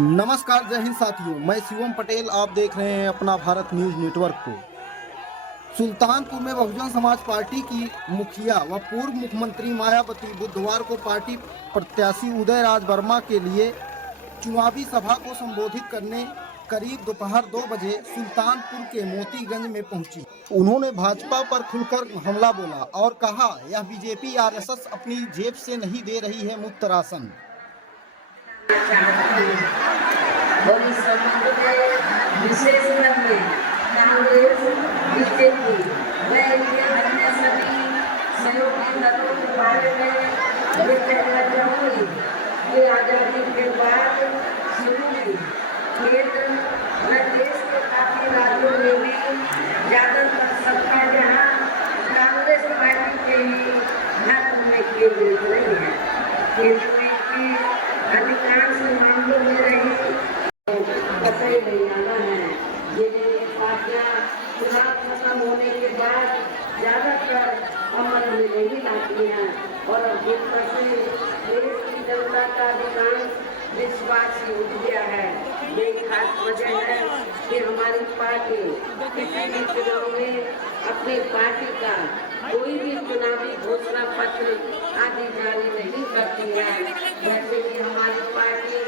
नमस्कार, जय हिंद साथियों। मैं शिवम पटेल, आप देख रहे हैं अपना भारत न्यूज नेटवर्क को। सुल्तानपुर में बहुजन समाज पार्टी की मुखिया व पूर्व मुख्यमंत्री मायावती बुधवार को पार्टी प्रत्याशी उदय राज वर्मा के लिए चुनावी सभा को संबोधित करने करीब दोपहर 2 बजे सुल्तानपुर के मोतीगंज में पहुंची। उन्होंने भाजपा पर खुलकर हमला बोला और कहा, यह बीजेपी आरएसएस अपनी जेब से नहीं दे रही है मुफ्त राशन। और इस संबंध में विशेष रूप में कांग्रेस, बीजेपी व इनके अन्य सभी सहयोगी दलों के बारे में ये कहना चाहूँगी कि आज़ादी के बाद शुरू हुई केंद्र व देश के काफी राज्यों में भी ज़्यादातर सत्ता जहाँ कांग्रेस पार्टी के ही हाथ में केंद्रित रही है। केंद्र में की अधिकांश मामलों में रही कतई नहीं आना है। जिन्हें पार्टियां चुनाव खत्म होने के बाद ज्यादातर अमल में नहीं लाती हैं और जिस पर से देश की जनता का अधिकांश विश्वास ही उठ गया है। यही खास वजह है कि हमारी पार्टी किसी भी चुनाव में अपनी पार्टी का कोई भी चुनावी घोषणा पत्र आदि जारी नहीं करती है। जैसे कि हमारी पार्टी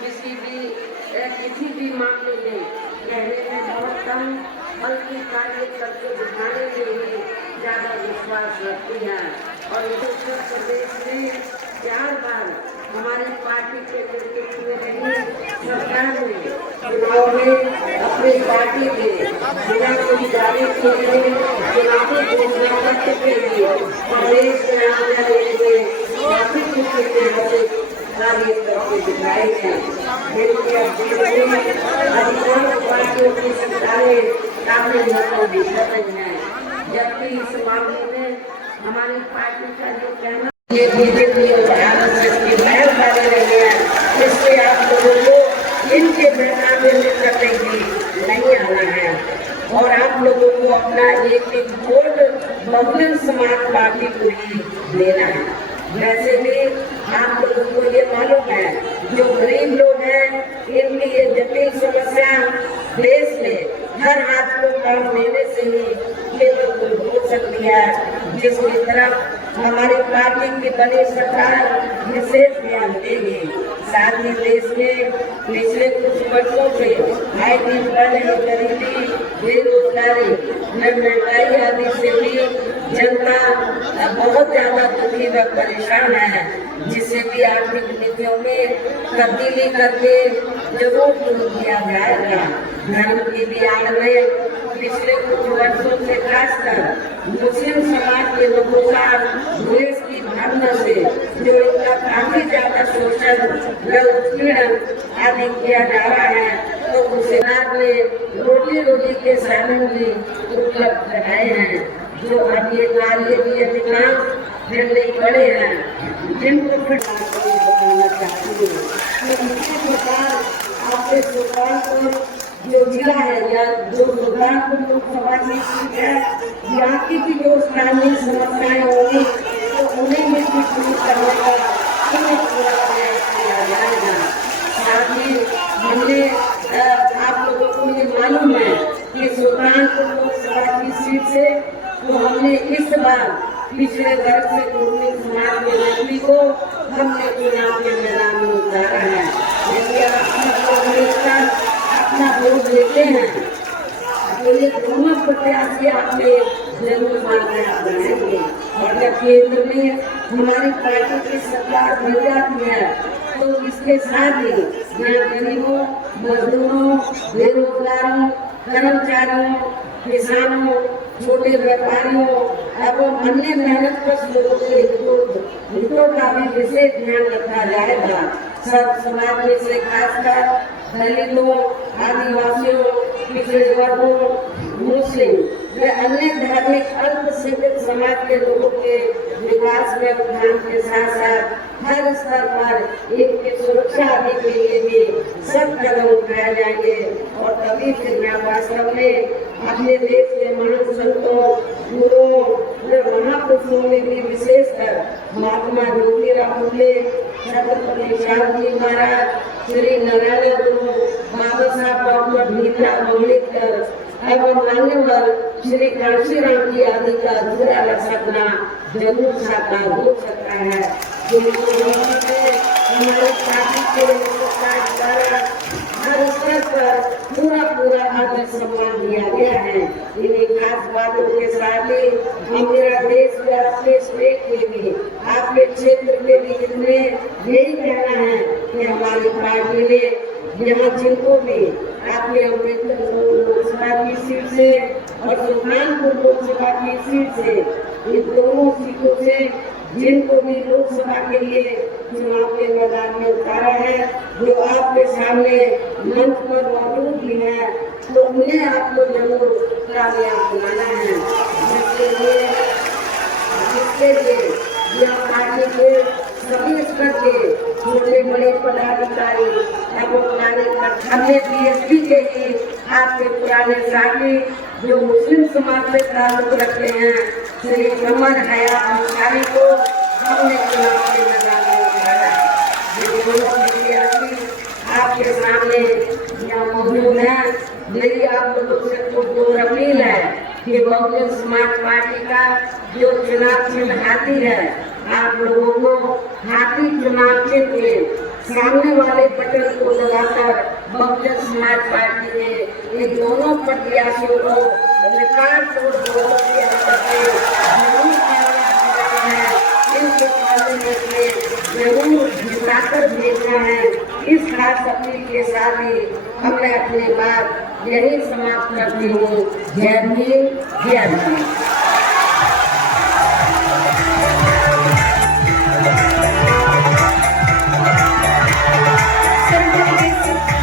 किसी भी मामले में कहने में बहुत कम बल्कि कार्य करके दिखाने में ही ज्यादा विश्वास रखती है। और उत्तर प्रदेश में 4 बार हमारी पार्टी के नेतृत्व में रही सरकार ने चुनाव में अपनी पार्टी के बिना कोई दावे के लिए चुनावी घोषणा पत्र के लिए प्रदेश में आने देने में काफी कुछ कार्य करके दिखाए हैं। अधिकांश पार्टियों की सरकारें काफी लोगों की सफल हैं, जबकि इस मामले में हमारी पार्टी का जो कहना ये बीजेपी और आरएसएस की महल वाले रहे हैं, इससे आप लोगों को इनके मैदान में कटेगी नहीं आना है और आप लोगों को अपना एक वोट बहुजन समाज पार्टी को ही देना है। वैसे भी आप लोगों को ये मालूम है, जो गरीब लोग हैं इनकी ये जटिल समस्या देश में हर हाथ को काम देने से ही केवल हो सकती है, जिसकी तरफ हमारी पार्टी की बनी सरकार विशेष ध्यान देगी। साथ ही देश में पिछले कुछ वर्षों से आए दिन बढ़ रही गरीबी, बेरोजगारी, महंगाई आदि से भी जनता बहुत ज्यादा दुखी व परेशान है, जिसे भी आर्थिक नीतियों में तब्दीली करके जरूर शुरू किया जाएगा। धर्म की भी आड़ में पिछले कुछ वर्षों से खासकर मुस्लिम समाज के लोगों का देश की भावना से जो इनका काफी ज्यादा शोषण व उत्पीड़न आदि किया जा रहा है, तो सरकार ने रोटी रोटी के साधन भी उपलब्ध कराए हैं, जो अब ये कार्य भी अधिकांश झंडे पड़े हैं, जिनको फिर बनाना चाहती है। तो इसी प्रकार आपके सुल्तानपुर जो जिला है या जो सुल्तानपुर लोकसभा की सीट है, यहाँ की भी जो स्थानीय समस्याएं होंगी तो उन्हें भी पूरी करने का पूरा प्रयास किया जाएगा। साथ ही हमने आप लोगों को ये मालूम है कि सुल्तानपुर लोकसभा की सीट से तो हमने इस बार पिछले वर्ग से मुस्लिम समाज के व्यक्ति को हमने चुनाव के मैदान में उतारा है। यदि आप अपना वोट देते हैं तो ये दोनों प्रत्याशी आपने जरूर बनाएंगे और जब केंद्र में हमारी पार्टी की सरकार बन जाती है तो इसके साथ ही यहाँ गरीबों, मजदूरों, बेरोजगारों, कर्मचारियों, किसानों, छोटे व्यापारियों एवं अन्य मेहनतकश लोगों के हितों का भी विशेष ध्यान रखा जाएगा। सब समाज में से खासकर दलितों, आदिवासियों, पिछड़े वर्गों, मुस्लिम व अन्य धार्मिक अल्पसंख्यक समाज के लोगों के विकास में उत्थान के साथ साथ हर स्तर पर इनकी सुरक्षा आदि के लिए भी सब कदम उठाए जाएंगे और तभी फिर यहाँ वास्तव में अपने देश के महान संतों, गुरुओं व महापुरुषों में भी विशेषकर महात्मा ज्योतिराव फुले, छत्रपति शिवाजी महाराज, श्री नारायण गुरु बाबा साहब डॉक्टर भीमराव अम्बेडकर एवं मान्यवर श्री कांशीराम की आदि का अधूरा सपना जरूर साकार हो सकता है। हमारे पार्टी के द्वारा हर स्तर पर पूरा आदर सम्मान दिया गया है। इन्हीं खास बातों के साथ ही हम मेरा देश में अपने स्टेट के लिए आपके क्षेत्र के लिए इसमें यही कहना है कि हमारी पार्टी ने यहाँ जिनको भी आपने अम्बेडकर लोकसभा की सीट से और सुल्तानपुर लोकसभा की सीट से इन दोनों सीटों से जिनको भी लोकसभा के लिए चुनाव के मैदान में उतारा है, जो आपके सामने मंच पर मौजूद भी है, तो उन्हें आपको जरूर कामयाब बनाना है। जिसके लिए यह पार्टी के सभी स्तर के छोटे बड़े पदाधिकारी एवं कार्यकर्ता हमने बीएसपी के ही आपके पुराने साथी जो मुस्लिम समाज से ताल्लुक रखते हैं श्री कमर हयात अंसारी को हमने चुनाव के मैदान में उतारा। आपके सामने यहाँ मौजूद है। मेरी आप लोगों से तो अपील है कि बहुजन समाज पार्टी का जो चुनाव चिन्ह हाथी है, आप लोगों को हाथी चुनाव चिन्ह में सामने वाले बटन को लगाकर बहुजन समाज पार्टी के इन दोनों प्रत्याशियों को रिकॉर्ड तोड़ वोटों के अंतर से जरूर इनको पार्लियामेंट में जरूर जिताकर भेजना है। इस खास अपील के साथ ही मैं अपनी बात यही समाप्त करती हूँ। जय भीम, जय भारत।